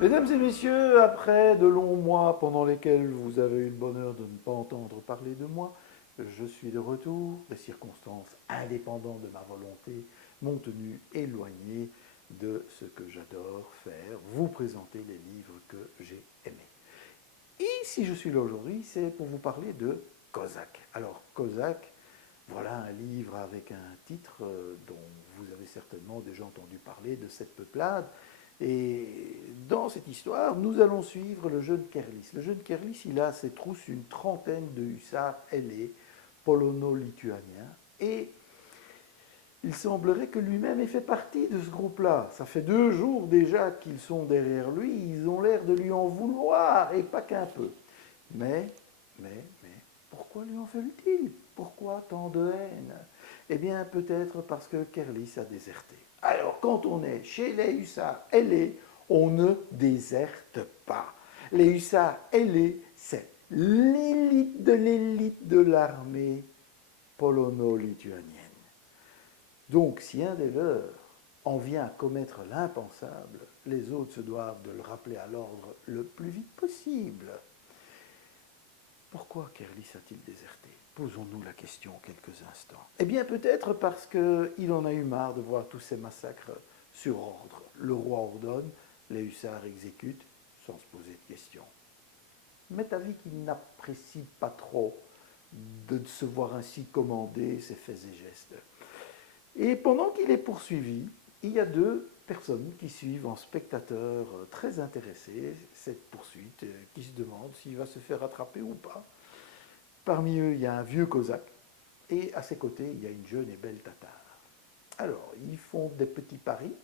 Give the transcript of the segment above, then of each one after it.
Mesdames et messieurs, après de longs mois pendant lesquels vous avez eu le bonheur de ne pas entendre parler de moi, je suis de retour. Les circonstances, indépendantes de ma volonté, m'ont tenu éloigné de ce que j'adore faire, vous présenter les livres que j'ai aimés. Et si je suis là aujourd'hui, c'est pour vous parler de Cosaque. Alors, Cosaque, voilà un livre avec un titre dont vous avez certainement déjà entendu parler, de cette peuplade. Et dans cette histoire, nous allons suivre le jeune Kerlis. Le jeune Kerlis, il a à ses trousses une trentaine de hussards ailés, polono-lituaniens, et il semblerait que lui-même ait fait partie de ce groupe-là. Ça fait 2 jours déjà qu'ils sont derrière lui, ils ont l'air de lui en vouloir, et pas qu'un peu. Mais, pourquoi lui en veulent-ils? Pourquoi tant de haine? Eh bien, peut-être parce que Kerlis a déserté. Alors, quand on est chez les hussards ailés, on ne déserte pas. Les hussards ailés, c'est l'élite de l'armée polono-lituanienne. Donc, si un des leurs en vient à commettre l'impensable, les autres se doivent de le rappeler à l'ordre le plus vite possible. Pourquoi Kerlis a-t-il déserté? Posons-nous la question quelques instants. Eh bien, peut-être parce qu'il en a eu marre de voir tous ces massacres sur ordre. Le roi ordonne, les hussards exécutent, sans se poser de questions. M'est avis qu'il n'apprécie pas trop de se voir ainsi commander ses faits et gestes. Et pendant qu'il est poursuivi, il y a 2 personnes qui suivent en spectateurs très intéressés cette poursuite, qui se demandent s'il va se faire attraper ou pas. Parmi eux, il y a un vieux cosaque, et à ses côtés, il y a une jeune et belle tatare. Alors, ils font des petits paris,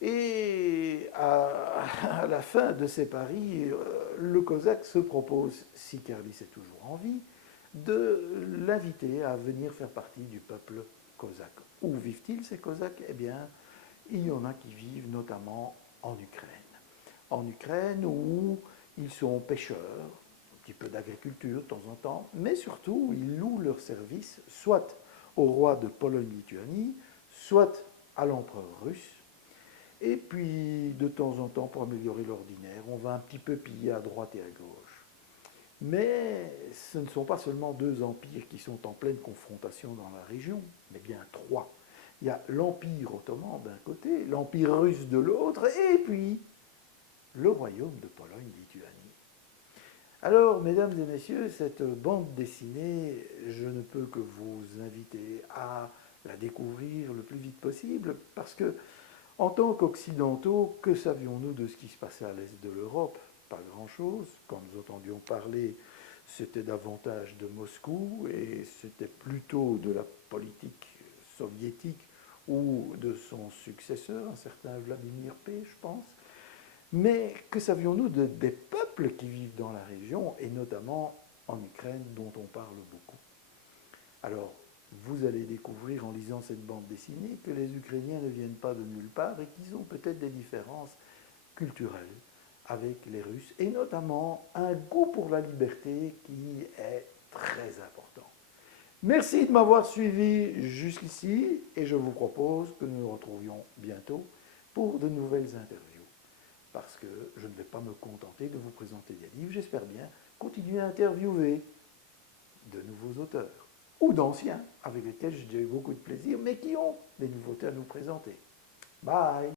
et à la fin de ces paris, le cosaque se propose, si Kerlis est toujours en vie, de l'inviter à venir faire partie du peuple cosaque. Où vivent-ils ces cosaques? Eh bien, il y en a qui vivent notamment en Ukraine. En Ukraine où ils sont pêcheurs, un petit peu d'agriculture de temps en temps, mais surtout ils louent leurs services soit au roi de Pologne-Lituanie, soit à l'empereur russe. Et puis, de temps en temps, pour améliorer l'ordinaire, on va un petit peu piller à droite et à gauche. Mais ce ne sont pas seulement 2 empires qui sont en pleine confrontation dans la région, mais bien 3. Il y a l'Empire ottoman d'un côté, l'Empire russe de l'autre, et puis le royaume de Pologne-Lituanie. Alors, mesdames et messieurs, cette bande dessinée, je ne peux que vous inviter à la découvrir le plus vite possible, parce que, en tant qu'Occidentaux, que savions-nous de ce qui se passait à l'est de l'Europe? Pas grand-chose. Quand nous entendions parler, c'était davantage de Moscou, et c'était plutôt de la politique soviétique ou de son successeur, un certain Vladimir P, je pense. Mais que savions-nous des peuples qui vivent dans la région, et notamment en Ukraine, dont on parle beaucoup? Alors, vous allez découvrir en lisant cette bande dessinée que les Ukrainiens ne viennent pas de nulle part et qu'ils ont peut-être des différences culturelles avec les Russes, et notamment un goût pour la liberté qui est très important. Merci de m'avoir suivi jusqu'ici, et je vous propose que nous nous retrouvions bientôt pour de nouvelles interviews. Parce que je ne vais pas me contenter de vous présenter des livres, j'espère bien continuer à interviewer de nouveaux auteurs, ou d'anciens, avec lesquels j'ai déjà eu beaucoup de plaisir, mais qui ont des nouveautés à nous présenter. Bye!